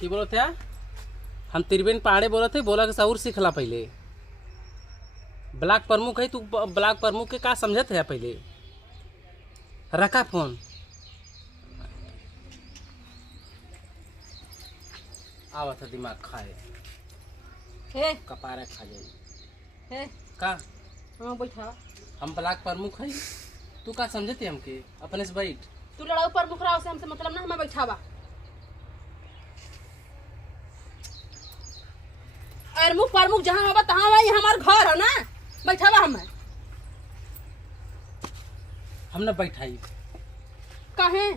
की बोलो थे? हम त्रिवेणी पहाड़े बोला थे, बोला कि सऊर सीखला पहले। ब्लॉक प्रमुख है तू, ब्लॉक प्रमुख के का समझत है पहले? रखा फोन। आवा था दिमाग खाए हे कपारा खा जाए हे का। हाँ बैठा। हम ब्लॉक प्रमुख है, तू का समझते हमके? अपने से बैठ। तू लड़ाऊ पर मुख रहा से हमसे मतलब ना, हमें बैठावा। और मुख पर मुख जहाँ होगा तहाँ वही हमार घर है ना, बैठावा हमें। हम न बैठाई, कहे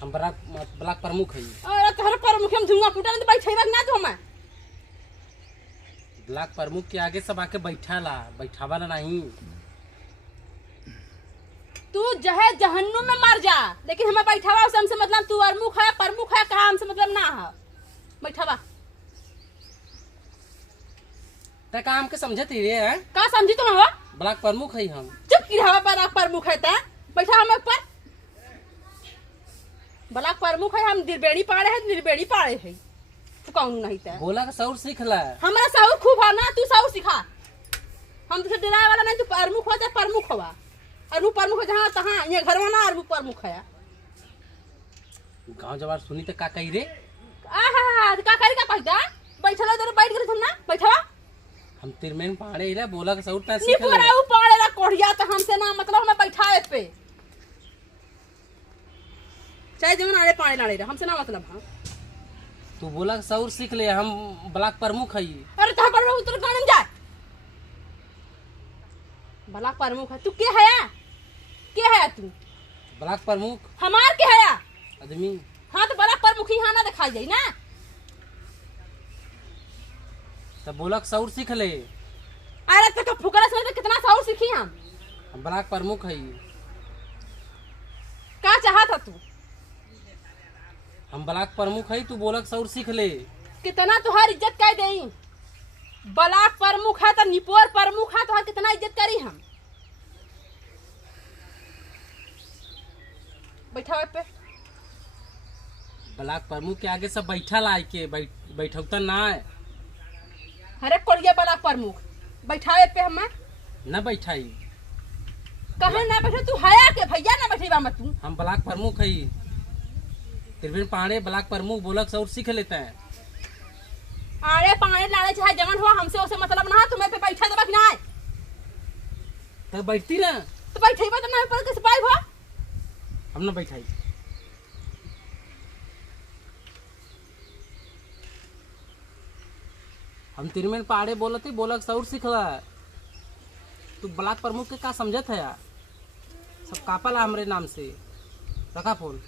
हम ब्लॉक प्रमुख है। और तोहर पर मुख हम धुआं फूटा नहीं तो बैठेगा ना तू हमें। ब्लॉक प्रमुख के आगे सब आके बैठाला, बैठावाला नहीं। तू जहे जहन्नुम में मर जा, लेकिन हमें बैठावा उसे हमसे मतलब तू अरमुख है प्रमुख है कहा हमसे मतलब ना है। बैठावा ते का हमके समझती रे है? का समझी तुम हवा? ब्लॉक प्रमुख है हम। चुप की हवा पर प्रमुख है ता बैठा हमें ऊपर। ब्लॉक प्रमुख है हम, त्रिवेणी पहाड़े है, त्रिवेणी पहाड़े है। तू कौन नहीं ता? बोला कि सऊर सीख ला। हमारा साहू खूब है ना, तू साहू सिखा। हम तुझे डराए वाला नहीं, तू प्रमुख हो चाहे प्रमुख होगा। अरु प्रमुख जहाँ तहाँ ये घर में ना अरु प्रमुख है। गांव जवार सुनी तो का कही रे? आहा का करी का पैदा बैठला इधर बैठ गए तुम ना बैठा। हम त्रिवेणी पहाड़े रे, बोला कि सऊर ता नी सीख पूरा ला। ऊ पाड़े ला कोढ़िया तो हमसे ना मतलब हमें बैठाए पे। चाहे जवन आड़े पाड़े लाड़े रहा हमसे ना मतलब। हां तू बोला कि सऊर सीख ले, हम ब्लॉक प्रमुख है। अरे तो पर उतर गाने में जा। ब्लॉक प्रमुख है तू के है? के है तू? ब्लॉक प्रमुख हमार के है आदमी। हां तो ब्लॉक प्रमुख ही हां ना दिखाई जाई ना। तो बोला कि सऊर सीख ले। अरे तो फुकरा से तो कितना साउर सीखी हम ब्लॉक प्रमुख है। का चाहत तू? हम ब्लॉक प्रमुख है, तू बोला कि सऊर सीख ले। कितना तुहार इज्जत कर देई। ब्लॉक प्रमुख है तो निपोर प्रमुख है, तुहार कितना इज्जत करी हम। बैठा पे ब्लॉक प्रमुख के आगे सब बैठा ला के बैठौता ना है। अरे कोरिया ब्लॉक प्रमुख बैठावे पे हमें न बैठाई। कहे ना बैठे तू हया के भैया ना बैठेबा मत तू। हम ब्लॉक प्रमुख है, त्रिवेणी पहाड़े ब्लॉक प्रमुख बोला कि सऊर सीख लेता है। आड़े पाड़े लाड़े चाहे जवन हुआ हमसे उसे मतलब ना, तुम्हें पे बैठा देबा कि ना। तो बैठती ना, तो बैठेबा तो ना पर किस पाई हो। हम न बैठाई। हम त्रिवेणी पहाड़े बोलते, बोला कि सऊर सीखला। तू ब्लॉक प्रमुख के का समझत है यार? सब कापला हमरे नाम से। रखा फोन।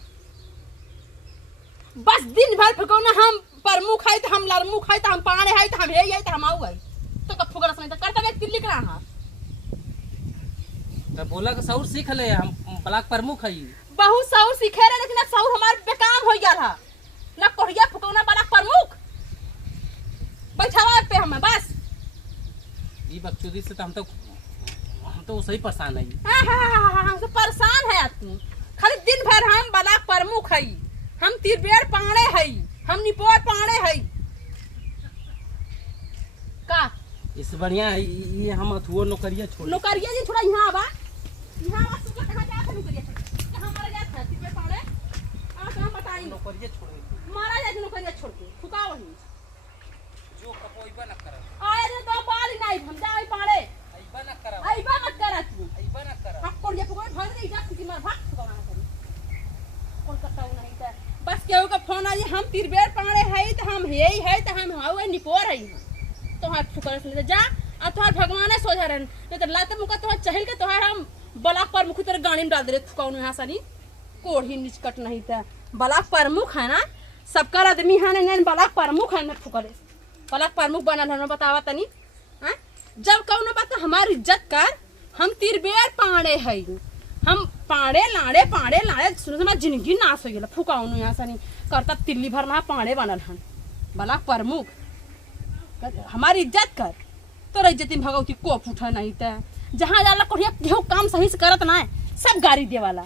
बस दिन भर फकौना हम प्रमुख है तो हम लरमुख है तो हम पाड़े है तो हम हे है तो हम आऊ है तो कब फुकरा नहीं तो करता व्यक्ति लिख रहा है। तो बोला कि सऊर सीख ले, हम ब्लॉक प्रमुख है। बहुत साउर सीखे रहे लेकिन अब साउर हमार बेकाम हो गया था ना। कोढ़िया फुकौना ब्लॉक प्रमुख बैठावा पे हमें बस। ये बकचोदी से तो हम तो सही परेशान है। हमसे परेशान है तू। खाली दिन भर हम ब्लॉक प्रमुख है, हम त्रिवेणी पहाड़े है, हम निपोर पहाड़े है। का इससे बढ़िया है ये हम अथुओ नौकरिया छोड़। नौकरिया जी थोड़ा यहाँ आवा, यहाँ आवा। तू कहाँ जात है नौकरिया? कहाँ मारा जात है त्रिवेणी पहाड़े? आ कहाँ बताई? नौकरिया छोड़ मारा जात नौकरिया छोड़ के फुका वही जो कपोइबा न कर। आए रे तो बाल नहीं हम जाए पहाड़े अइबा न कर। आइबा मत करा तू। अइबा न कर। हम कोड़िया फुका भर दे जा कि मार भाग फुका ना करी। कौन करता हूं नहीं तो बस केहू का फोन आ जे हम त्रिवेणी पहाड़े है तो हम हे ही है तो हम हाउ निपोर है। तो हाथ फुकर से जा आ तोहार भगवाने सोझा रहन नहीं तो लाते मुका तोहार चहल के तोहार हम ब्लॉक प्रमुख तेरे गाड़ी में डाल दे रे। कौन यहाँ सनी कोढ़ी निचकट नहीं था। ब्लॉक प्रमुख है ना, सबका आदमी है ना ब्लॉक प्रमुख है ना। फुकरे ब्लॉक प्रमुख बनल है बतावा तनी। हाँ जब कौनो बात हमारी इज्जत कर। हम त्रिवेणी पहाड़े है, हम पाड़े लाड़े सुनो तो जिंदगी नाश हो गया। फुकाउनु यहाँ सनी करता तिल्ली भर ना पाड़े बनल हन ब्लॉक प्रमुख। हमारी इज्जत कर, तो इज्जत भगवती को फूटा नहीं था। जहाँ जाला कोढ़िया केहू काम सही से करत ना, सब गाड़ी दे वाला।